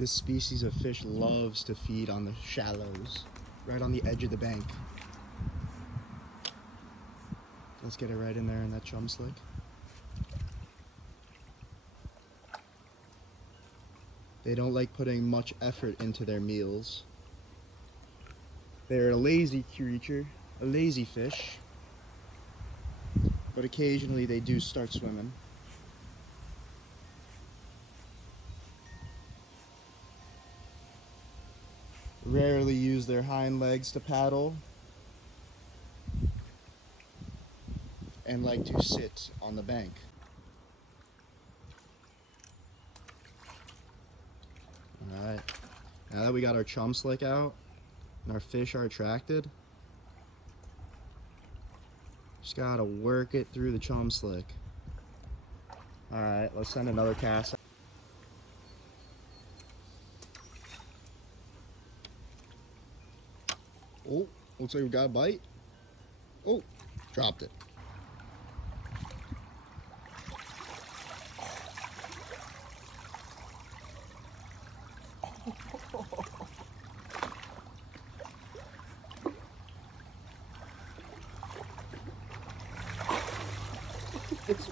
This species of fish loves to feed on the shallows, right on the edge of the bank. Let's get it right in there in that chum slick. They don't like putting much effort into their meals. They're a lazy creature, a lazy fish, but occasionally they do start swimming. Rarely use their hind legs to paddle and like to sit on the bank. Alright, now that we got our chum slick out and our fish are attracted, just gotta work it through the chum slick. Alright, let's send another cast. Oh, looks like we got a bite. Oh, dropped it. It's